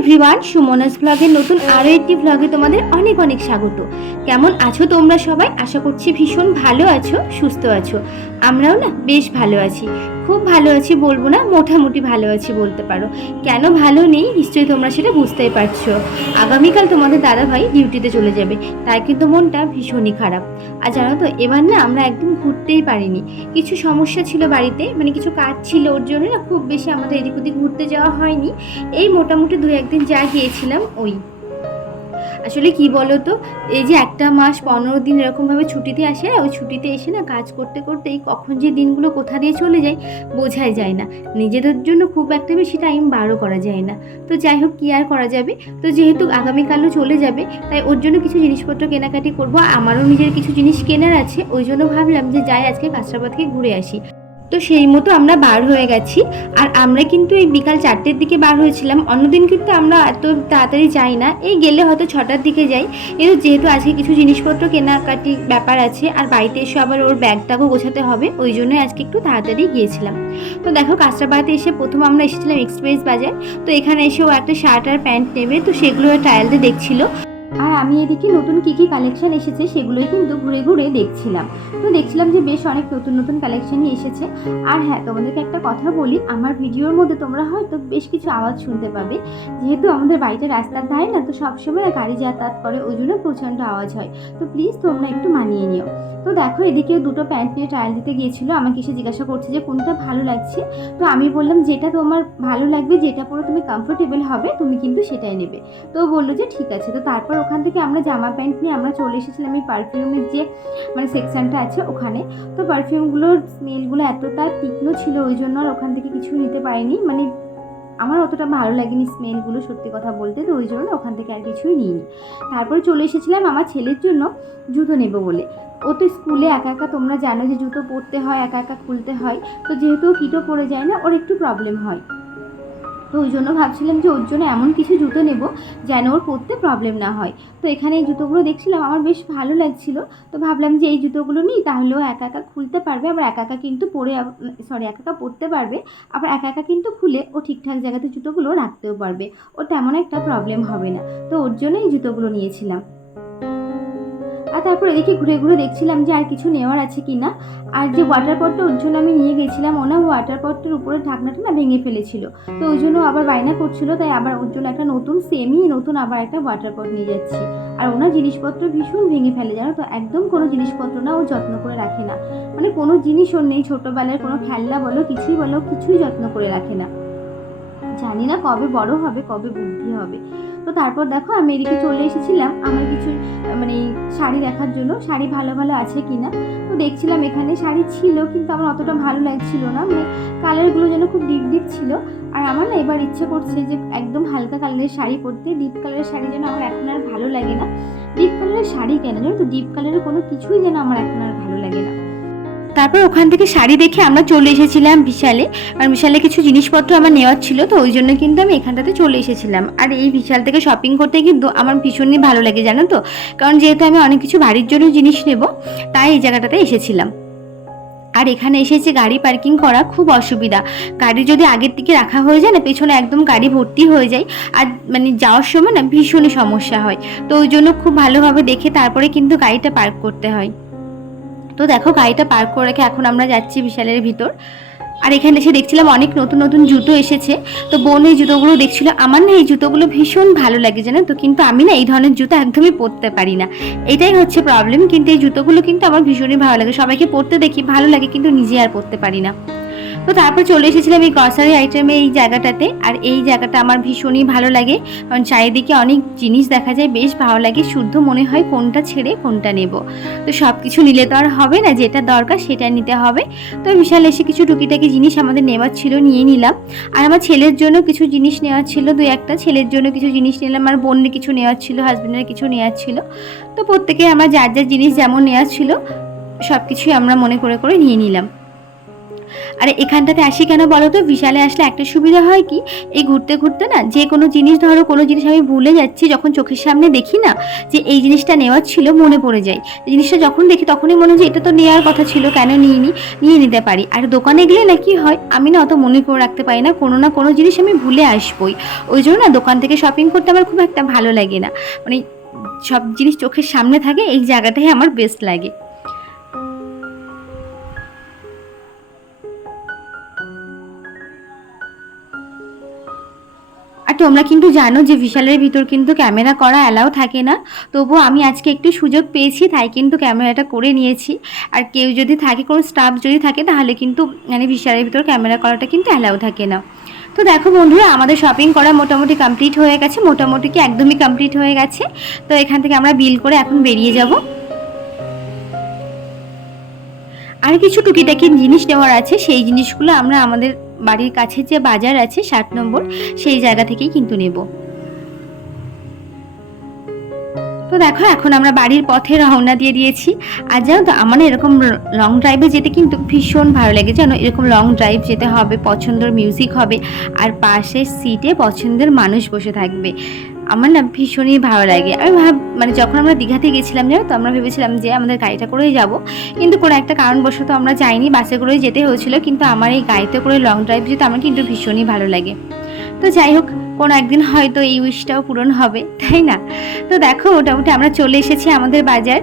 Everyone Sumana's ব্লগের নতুন আরও একটি ব্লগে তোমাদের অনেক অনেক স্বাগত। কেমন আছো তোমরা সবাই? আশা করছি ভীষণ ভালো আছো, সুস্থ আছো। আমরাও না বেশ ভালো আছি। খুব ভালো আছি বলব না, মোটামুটি ভালো আছি বলতে পারো। কেন ভালো নেই নিশ্চয়ই তোমরা সেটা বুঝতেই পারছ। আগামীকাল তোমাদের দাদাভাই ডিউটিতে চলে যাবে, তাই কিন্তু মনটা ভীষণই খারাপ। আর জানো তো, এবার না আমরা একদম ঘুরতেই পারিনি। কিছু সমস্যা ছিল বাড়িতে মানে কিছু কাজ ছিল, ওর জন্য না খুব বেশি আমাদের এদিক ওদিক ঘুরতে যাওয়া হয়নি। এই মোটামুটি দু একদিন যা গিয়েছিলাম, ওই। আসলে কি বলো তো এই যে একটা মাস পনেরো দিন এরকমভাবে ছুটিতে আসে না, ওই ছুটিতে এসে না কাজ করতে করতেই কখন যে দিনগুলো কোথা দিয়ে চলে যায় বোঝাই যায় না। নিজেদের জন্য খুব একটা বেশি টাইম বারও করা যায় না। তো যাই হোক, কী আর করা যাবে? তো যেহেতু আগামীকালও চলে যাবে, তাই ওর জন্য কিছু জিনিসপত্র কেনাকাটি করব। আমারও নিজের কিছু জিনিস কেনার আছে, ওই জন্য ভাবলাম যে যাই আজকে কাঁচরাবাদ থেকে ঘুরে আসি। তো সেই মতো আমরা বার হয়ে গেছি। আর আমরা কিন্তু এই বিকাল চারটের দিকে বার হয়েছিলাম। অন্যদিন কিন্তু আমরা এত তাড়াতাড়ি যাই না। এই গেলে হয়তো ছটার দিকে যাই। কিন্তু যেহেতু আজকে কিছু জিনিসপত্র কেনাকাটি ব্যাপার আছে, আর বাড়িতে এসে আবার ওর ব্যাগটাকেও গোছাতে হবে, ওই জন্যই আজকে একটু তাড়াতাড়ি গিয়েছিলাম। তো দেখো কাঁচরাবাড়িতে এসে প্রথম আমরা এসেছিলাম এক্সপ্রেস বাজার। তো এখানে এসে ও একটা শার্ট আর প্যান্ট নেবে। তো সেগুলো ট্রায়ালতে দেখছিল। আর আমি এদিকে নতুন কী কী কালেকশন এসেছে সেগুলোই কিন্তু ঘুরে ঘুরে দেখছিলাম। তো দেখছিলাম যে বেশ অনেক নতুন নতুন কালেকশনই এসেছে। আর হ্যাঁ তোমাদেরকে একটা কথা বলি, আমার ভিডিওর মধ্যে তোমরা হয়তো বেশ কিছু আওয়াজ শুনতে পাবে। যেহেতু আমাদের বাড়িতে রাস্তার ধারে না, তো সবসময় গাড়ি যাতায়াত করে, ওই জন্য প্রচণ্ড আওয়াজ হয়। তো প্লিজ তোমরা একটু মানিয়ে নিও। তো দেখো, এদিকে দুটো প্যান্ট নিয়ে ট্রায়াল দিতে গিয়েছিল। আমাকে এসে জিজ্ঞাসা করছে যে কোনটা ভালো লাগছে। তো আমি বললাম, যেটা তোমার ভালো লাগবে, যেটা পরে তুমি কমফোর্টেবল হবে, তুমি কিন্তু সেটাই নেবে। তো বলল যে, ঠিক আছে। তো তারপর ওখান থেকে আমরা জামা প্যান্ট নিয়ে আমরা চলে এসেছিলাম এই পারফিউমের যে মানে সেকশনটা আছে ওখানে। তো পারফিউমগুলোর স্মেলগুলো এতটা তীক্ষ্ণ ছিল ওই জন্য আর ওখান থেকে কিছু নিতে পারিনি। মানে আমার অতটা ভালো লাগেনি স্মেলগুলো সত্যি কথা বলতে, তো ওই জন্য ওখান থেকে আর কিছুই নিইনি। তারপরে চলে এসেছিলাম আমার ছেলের জন্য জুতো নেব বলে। ও তো স্কুলে একা একা, তোমরা জানো যে জুতো পরতে হয়, একা একা খুলতে হয়। তো যেহেতু কিটো পরে যায় না, ওর একটু প্রবলেম হয়। তো ওই জন্য ভাবছিলাম যে ওর জন্য এমন কিছু জুতো নেব যেন ওর পরতে প্রবলেম না হয়। তো এখানে এই জুতোগুলো দেখছিলাম, আমার বেশ ভালো লাগছিল। তো ভাবলাম যে এই জুতোগুলো নিই, তাহলে ও একা একা খুলতে পারবে, আবার একা একা কিন্তু পরে সরি একা একা পরতে পারবে। আবার একা একা কিন্তু খুলে ও ঠিকঠাক জায়গাতে জুতোগুলো রাখতেও পারবে। ও তেমন একটা প্রবলেম হবে না। তো ওর জন্য এই জুতোগুলো নিয়েছিলাম। আর তারপর এদিকে ঘুরে ঘুরে দেখছিলাম যে আর কিছু নেওয়ার আছে কি না আর যে ওয়াটার পটটা ওর জন্য আমি নিয়ে গেছিলাম ওনা ওয়াটার পটটার উপরে ঢাকনাটা না ভেঙে ফেলেছিল। তো ওই জন্য আবার বায়না করছিল, তাই আবার ওর জন্য একটা নতুন সেমই নতুন আবার একটা ওয়াটার পট নিয়ে যাচ্ছি। আর ওনার জিনিসপত্র ভীষণ ভেঙে ফেলে, জানো তো? একদম কোনো জিনিসপত্র না ও যত্ন করে রাখে না। মানে কোনো জিনিস ওর নেই, ছোটোবেলার কোনো খেলনা বলো, কিছুই বলো, কিছুই যত্ন করে রাখে না। জানি না কবে বড় হবে, কবে বুদ্ধি হবে। তো তারপর দেখো আমি এদিকে চলে এসেছিলাম আমার কিছু মানে শাড়ি দেখার জন্য। শাড়ি ভালো ভালো আছে কি না তো দেখছিলাম এখানে শাড়ি ছিল, কিন্তু আমার অতটা ভালো লাগছিল না। মানে কালারগুলো যেন খুব ডিপ ডিপ ছিল। আর আমার না এবার ইচ্ছে করছে যে একদম হালকা কালারের শাড়ি পরতে। ডিপ কালারের শাড়ি যেন আমার এখন আর ভালো লাগে না। ডিপ কালারের শাড়ি কেন জানো তো? ডিপ কালারের কোনো কিছুই যেন আমার এখন আর ভালো লাগে না। তারপর ওখান থেকে শাড়ি দেখে আমরা চলে এসেছিলাম বিশালে। আর বিশালে কিছু জিনিসপত্র আমার নেওয়ার ছিল, তো ওই জন্য কিন্তু আমি এখানটাতে চলে এসেছিলাম। আর এই বিশাল থেকে শপিং করতে কিন্তু আমার ভীষণই ভালো লাগে, জানো তো? কারণ যেহেতু আমি অনেক কিছু বাড়ির জন্য জিনিস নেব, তাই এই জায়গাটাতে এসেছিলাম। আর এখানে এসেছে গাড়ি পার্কিং করা খুব অসুবিধা। গাড়ি যদি আগের দিকে রাখা হয়ে যায় না, পেছনে একদম গাড়ি ভর্তি হয়ে যায়, আর মানে যাওয়ার সময় না ভীষণই সমস্যা হয়। তো ওই জন্য খুব ভালোভাবে দেখে তারপরে কিন্তু গাড়িটা পার্ক করতে হয়। তো দেখো, গাড়িটা পার্ক করে রেখে এখন আমরা যাচ্ছি বিশালের ভিতর। আর এখানে এসে দেখছিলাম অনেক নতুন নতুন জুতো এসেছে। তো বোন এই জুতোগুলো দেখছিল। আমার না এই জুতোগুলো ভীষণ ভালো লাগে, জানো তো? কিন্তু আমি না এই ধরনের জুতো একদমই পরতে পারি না। এটাই হচ্ছে প্রবলেম কিন্তু এই জুতোগুলো কিন্তু আমার ভীষণই ভালো লাগে। সবাইকে পরতে দেখি, ভালো লাগে, কিন্তু নিজে আর পরতে পারি না। তো তারপর চলে এসেছিলাম এই গ্রসারি আইটেমে এই জায়গাটাতে। আর এই জায়গাটা আমার ভীষণই ভালো লাগে। কারণ চারিদিকে অনেক জিনিস দেখা যায়, বেশ ভালো লাগে। শুদ্ধ মনে হয় কোনটা ছেড়ে কোনটা নেব। তো সব কিছু নিলে তো আর হবে না, যেটা দরকার সেটা নিতে হবে। তো বিশাল এসে কিছু টুকিটাকি জিনিস আমাদের নেওয়ার ছিল, নিয়ে নিলাম। আর আমার ছেলের জন্য কিছু জিনিস নেওয়ার ছিল, দু একটা। ছেলের জন্য কিছু জিনিস নিলাম, আর বোনের কিছু নেওয়ার ছিল হাজব্যান্ডের কিছু নেওয়ার ছিল। তো প্রত্যেকে আমার যার যার জিনিস যেমন নেওয়ার ছিল সব কিছুই আমরা মনে করে করে নিয়ে নিলাম। আর এখানটাতে আসি কেন বলো তো? বিশালে আসলে একটা সুবিধা হয় কি? এই ঘুরতে ঘুরতে না যে কোনো জিনিস ধরো, কোনো জিনিস আমি ভুলে যাচ্ছি, যখন চোখের সামনে দেখি না যে এই জিনিসটা নেওয়ার ছিল, মনে পড়ে যায়। জিনিসটা যখন দেখি তখনই মনে হয় এটা তো নেওয়ার কথা ছিল, কেন নিয়ে নি নিয়ে নিতে পারি। আর দোকানে গেলে না কি হয়? আমি না অত মনে করে রাখতে পারি না, কোনো না কোনো জিনিস আমি ভুলে আসবই। ওই জন্য না দোকান থেকে শপিং করতে আমার খুব একটা ভালো লাগে না। মানে সব জিনিস চোখের সামনে থাকে, এই জায়গাটাই আমার বেস্ট লাগে। তোমরা কিন্তু জানো যে বিশালের ভিতর কিন্তু ক্যামেরা করা অ্যালাউ থাকে না। তবুও আমি আজকে একটু সুযোগ পেয়েছি, তাই কিন্তু ক্যামেরাটা করে নিয়েছি। আর কেউ যদি থাকে, কোনো স্টাফ যদি থাকে, তাহলে কিন্তু মানে বিশালের ভিতর ক্যামেরা করাটা কিন্তু অ্যালাউ থাকে না। তো দেখো বন্ধুরা, আমাদের শপিং করা মোটামুটি কমপ্লিট হয়ে গেছে, মোটামুটি কি একদমই কমপ্লিট হয়ে গেছে। তো এখান থেকে আমরা বিল করে এখন বেরিয়ে যাব। আর কিছু টুকিটাকি জিনিস নেওয়ার আছে, সেই জিনিসগুলো আমরা আমাদের বাড়ির কাছে যে বাজার আছে ষাট নম্বর সেই জায়গা থেকেই কিন্তু নেব। দেখো, এখন আমরা বাড়ির পথে রওনা দিয়ে দিয়েছি। আর জানো তো, আমার এরকম লং ড্রাইভে যেতে কিন্তু ভীষণ ভালো লাগে। জানো, এরকম লং ড্রাইভ যেতে হবে, পছন্দের মিউজিক হবে, আর পাশের সিটে পছন্দের মানুষ বসে থাকবে। আমার না ভীষণই ভালো লাগে। আমি ভাব মানে যখন আমরা দীঘাতে গেছিলাম, জানো তো, আমরা ভেবেছিলাম যে আমাদের গাড়িটা করেই যাব। কিন্তু কোনো একটা কারণবশত আমরা যাইনি, বাসে করেই যেতে হয়েছিল। কিন্তু আমার এই গাড়িতে করে লং ড্রাইভ যেতে আমার কিন্তু ভীষণই ভালো লাগে। তো যাই হোক, কোনো একদিন হয়তো এই উইশটাও পূরণ হবে, তাই না? তো দেখো, মোটামুটি আমরা চলে এসেছি আমাদের বাজার,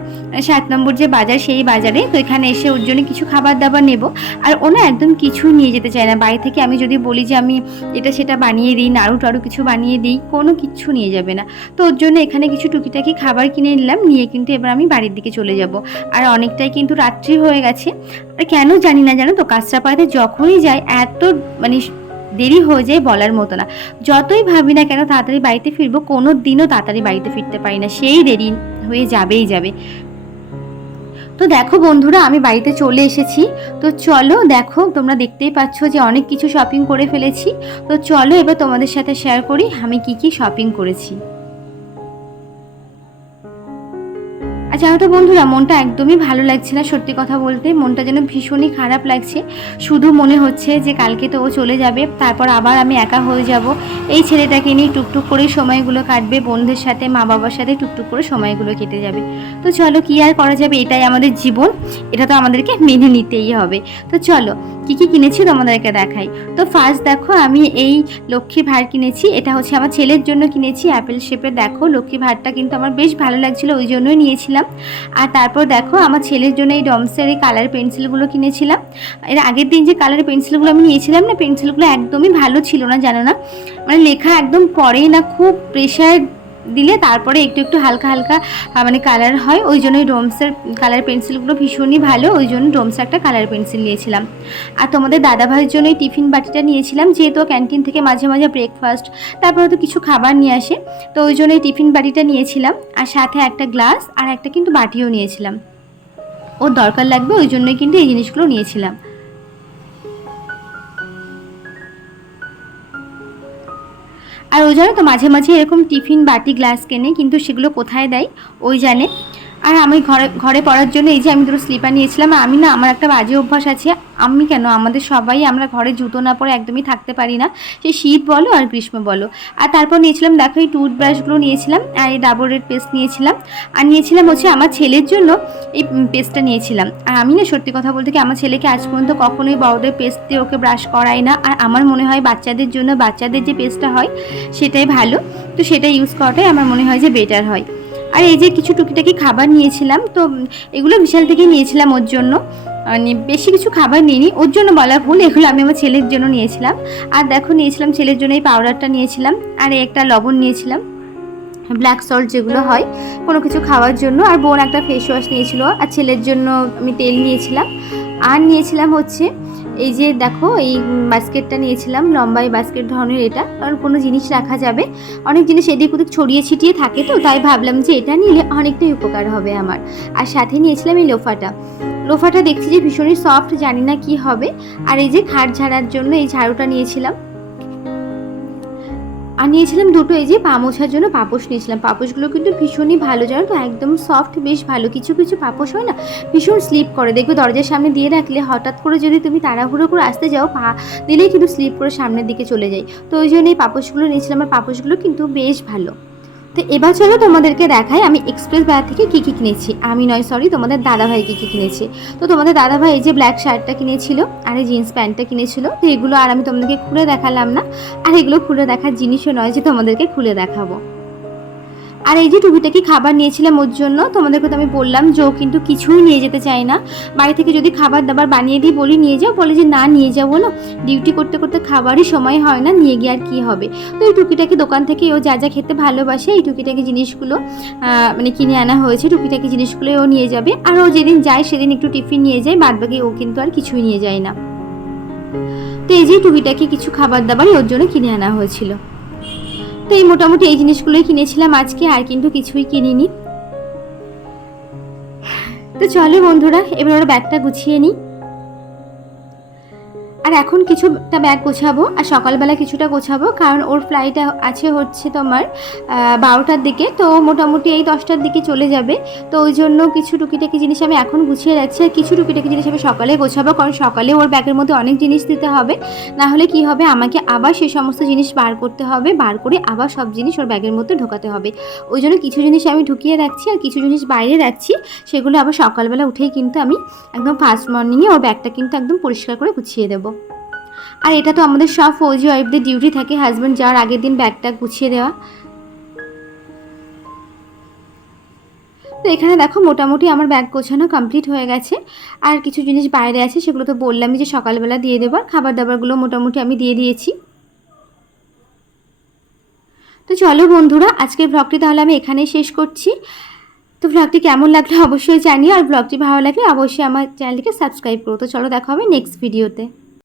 সাত নম্বর যে বাজার, সেই বাজারে। তো এখানে এসে ওর জন্য কিছু খাবার দাবার নেব। আর ও না একদম কিছুই নিয়ে যেতে চায় না। বাড়ি থেকে আমি যদি বলি যে আমি এটা সেটা বানিয়ে দিই, নাড়ু টাড়ু কিছু বানিয়ে দিই, কোনো কিছু নিয়ে যাবে না। তো ওর জন্য এখানে কিছু টুকিটাকি খাবার কিনে নিলাম, নিয়ে কিন্তু এবার আমি বাড়ির দিকে চলে যাব। আর অনেকটাই কিন্তু রাত্রি হয়ে গেছে। আর কেন জানি না জানো তো, কাঁচরাপাড়াতে যখনই যাই, এত মানে দেরি হয়ে যায় বলার মতো না। যতই ভাবি না কেন তাড়াতাড়ি বাড়িতে ফিরবো কোনো দিনও তাড়াতাড়ি বাড়িতে ফিরতে পারি না। সেই দেরি হয়ে যাবেই যাবে। তো দেখো বন্ধুরা, আমি বাড়িতে চলে এসেছি। তো চলো দেখো, তোমরা দেখতেই পাচ্ছ যে অনেক কিছু শপিং করে ফেলেছি। তো চলো এবার তোমাদের সাথে শেয়ার করি আমি কি কি শপিং করেছি। আর জানো তো বন্ধুরা, মনটা একদমই ভালো লাগছে না সত্যি কথা বলতে। মনটা যেন ভীষণই খারাপ লাগছে। শুধু মনে হচ্ছে যে কালকে তো ও চলে যাবে, তারপর আবার আমি একা হয়ে যাব। এই ছেলেটাকে নিয়ে টুকটুক করে সময়গুলো কাটবে, বন্ধুদের সাথে মা বাবার সাথে টুকটুক করে সময়গুলো কেটে যাবে। তো চলো, কি আর করা যাবে? এটাই আমাদের জীবন। এটা তো আমাদেরকে মেনে নিতেই হবে। তো চলো কি কি কিনেছি তোমাদেরকে দেখাই। তো ফার্স্ট দেখো, আমি এই লক্ষ্মী ভার কিনেছি। এটা হচ্ছে আমার ছেলের জন্য কিনেছি অ্যাপেল শেপের দেখো, লক্ষ্মী ভারটা কিন্তু আমার বেশ ভালো লাগছিল, ওই জন্যই নিয়েছিলাম। আর তারপর দেখো, আমার ছেলের জন্য এই ডমসের এই কালার পেন্সিলগুলো কিনেছিলাম। এর আগের দিন যে কালার পেন্সিলগুলো আমি নিয়েছিলাম না পেন্সিলগুলো একদমই ভালো ছিল না, জানো না? মানে লেখা একদম পড়েই না, খুব প্রেশার দিলে তারপরে একটু একটু হালকা হালকা মানে কালার হয়। ওই জন্যই ডোমসের কালার পেন্সিলগুলো ভীষণই ভালো। ওই জন্য ডোমসের একটা কালার পেন্সিল নিয়েছিলাম। আর তোমাদের দাদা ভাইয়ের জন্য টিফিন বাটিটা নিয়েছিলাম, যেহেতু ক্যান্টিন থেকে মাঝে মাঝে ব্রেকফাস্ট তারপরে তো কিছু খাবার নিয়ে আসে। তো ওই জন্য এই টিফিন বাটিটা নিয়েছিলাম। আর সাথে একটা গ্লাস আর একটা কিন্তু বাটিও নিয়েছিলাম। ওর দরকার লাগবে, ওই জন্যই কিন্তু এই জিনিসগুলো নিয়েছিলাম। আর ও জানো তো মাঝে মাঝে এরকম টিফিন বাটি গ্লাস কেনে, কিন্তু সেগুলো কোথায় দেয়? ওই জানে। আর আমি ঘরে ঘরে পড়ার জন্য এই যে আমি দুটো স্লিপার নিয়েছিলাম, আমি না, আমার একটা বাজে অভ্যাস আছে। আমি কেন? আমাদের সবাই আমরা ঘরে জুতো না পরে একদমই থাকতে পারি না। সে শীত বলো আর গ্রীষ্ম বলো। আর তারপর নিয়েছিলাম, দেখো এই টুথব্রাশগুলো নিয়েছিলাম, আর এই ডাবর রেড পেস্ট নিয়েছিলাম। আর নিয়েছিলাম হচ্ছে আমার ছেলের জন্য এই পেস্টটা নিয়েছিলাম। আর আমি না সত্যি কথা বলতে কি, আমার ছেলেকে আজ পর্যন্ত কখনোই বড়দের পেস্ট দিয়ে ওকে ব্রাশ করাই না। আর আমার মনে হয় বাচ্চাদের জন্য বাচ্চাদের যে পেস্টটা হয়, সেটাই ভালো। তো সেটা ইউজ করাটাই আমার মনে হয় যে বেটার হয়। আর এই যে কিছু টুকিটাকি খাবার নিয়েছিলাম, তো এগুলো বিশাল থেকে নিয়েছিলাম ওর জন্য। মানে বেশি কিছু খাবার নিইনি, ওর জন্য বলা ভুল, এগুলো আমি আমার ছেলের জন্য নিয়েছিলাম। আর দেখো, নিয়েছিলাম ছেলের জন্য এই পাউডারটা নিয়েছিলাম, আর এই একটা লবণ নিয়েছিলাম ব্ল্যাক সল্ট যেগুলো হয়, কোনো কিছু খাওয়ার জন্য। আর বোন একটা ফেস ওয়াশ নিয়েছিল, আর ছেলের জন্য আমি তেল নিয়েছিলাম। আর নিয়েছিলাম হচ্ছে এই যে দেখো, এই বাস্কেটটা নিয়েছিলাম লম্বাই বাস্কেট ধরনের এটা, কারণ কোনো জিনিস রাখা যাবে। অনেক জিনিস এদিক ওদিক ছড়িয়ে ছিটিয়ে থাকে তো, তাই ভাবলাম যে এটা নিলে অনেকটাই উপকার হবে আমার। আর সাথে নিয়েছিলাম এই লোফাটা। লোফাটা দেখছি যে ভীষণই সফট জানি না কি হবে। আর এই যে খাট ঝাড়ার জন্য এই ঝাড়ুটা নিয়েছিলাম। আর নিয়েছিলাম দুটো, এই যে পা মোছার জন্য পাপোশ নিয়েছিলাম। পাপোশগুলো কিন্তু ভীষণই ভালো, জানো তো? একদম সফট বেশ ভালো। কিছু কিছু পাপোশ হয় না, ভীষণ স্লিপ করে। দেখবে দরজার সামনে দিয়ে রাখলে হঠাৎ করে যদি তুমি তাড়াহুড়ো করে আসতে যাও, পা দিলেই কিন্তু স্লিপ করে সামনের দিকে চলে যায়। তো ওই জন্য এই পাপোশগুলো নিয়েছিলাম। আর পাপোশগুলো কিন্তু বেশ ভালো। তো এবার চলো তোমাদেরকে দেখাই, আমি এক্সপ্রেস বাজার থেকে কী কী কিনেছি। আমি নয় সরি তোমাদের দাদাভাই কী কী কিনেছি। তো তোমাদের দাদাভাই এই যে ব্ল্যাক শার্টটা কিনেছিল আর এই জিন্স প্যান্টটা কিনেছিল, তো এগুলো আর আমি তোমাদেরকে খুলে দেখালাম না। আর এগুলো খুলে দেখার জিনিসও নয় যে তোমাদেরকে খুলে দেখাবো। আর এই যে টুপিটাকে খাবার নিয়েছিলাম ওর জন্য তোমাদেরকে তো আমি বললাম যে ও কিন্তু কিছুই নিয়ে যেতে চায় না। বাড়ি থেকে যদি খাবার দাবার বানিয়ে দিই বলি নিয়ে যাও, বলে যে না, নিয়ে যাব না। ডিউটি করতে করতে খাবারই সময় হয় না, নিয়ে গিয়ে আর কী হবে? তো এই টুকিটাকে দোকান থেকে ও যা যা খেতে ভালোবাসে, এই টুকিটাকি জিনিসগুলো মানে কিনে আনা হয়েছে টুকিটাকি জিনিসগুলো ও নিয়ে যাবে। আর ও যেদিন যায়, সেদিন একটু টিফিন নিয়ে যায় বাদ বাকি ও কিন্তু আর কিছুই নিয়ে যায় না। তো এই যে টুকিটাকি কিছু খাবার দাবার ওর জন্য কিনে আনা হয়েছিল। তো এই মোটামুটি এই জিনিসগুলোই কিনেছিলাম আজকে, আর কিন্তু কিছুই কিনিনি। তো চলো বন্ধুরা, এবার ওরা ব্যাগটা গুছিয়ে নিই। আর এখন কিছুটা ব্যাগ গোছাবো আর সকালবেলা কিছুটা গোছাবো, কারণ ওর ফ্লাইট আছে হচ্ছে তোমার বারোটার দিকে। তো মোটামুটি এই দশটার দিকে চলে যাবে। তো ওই জন্য কিছু টুকিটাকি জিনিস আমি এখন গুছিয়ে রাখছি। আর কিছু টুকিটাকি জিনিস আমি সকালে গোছাবো, কারণ সকালে ওর ব্যাগের মধ্যে অনেক জিনিস দিতে হবে। না হলে কি হবে? আমাকে আবার সেই সমস্ত জিনিস বার করতে হবে। বার করে আবার সব জিনিস ওর ব্যাগের মধ্যে ঢোকাতে হবে। ওই জন্য কিছু জিনিস আমি ঢুকিয়ে রাখছি আর কিছু জিনিস বাইরে রাখছি। সেগুলো আবার সকালবেলা উঠেই কিন্তু আমি একদম ফার্স্ট মর্নিংয়ে ওর ব্যাগটা কিন্তু একদম পরিষ্কার করে গুছিয়ে দেবো। আর এটা তো আমাদের সব ফৌজি ওয়াইফদের ডিউটি থাকে হাজব্যান্ড যাওয়ার আগের দিন ব্যাগটা গুছিয়ে দেওয়া। তো এখানে দেখো মোটামুটি আমার ব্যাগ গোছানো কমপ্লিট হয়ে গেছে। আর কিছু জিনিস বাইরে আছে, সেগুলো তো বললামই যে সকালবেলা দিয়ে দেবো, আর খাবার দাবারগুলো মোটামুটি আমি দিয়ে দিয়েছি। তো চলো বন্ধুরা, আজকের ব্লগটি তাহলে আমি এখানেই শেষ করছি। তো ব্লগটি কেমন লাগল অবশ্যই জানিও, আর ব্লগটি ভালো লাগলে অবশ্যই আমার চ্যানেলটিকে সাবস্ক্রাইব করো। তো চলো দেখা হবে নেক্সট ভিডিওতে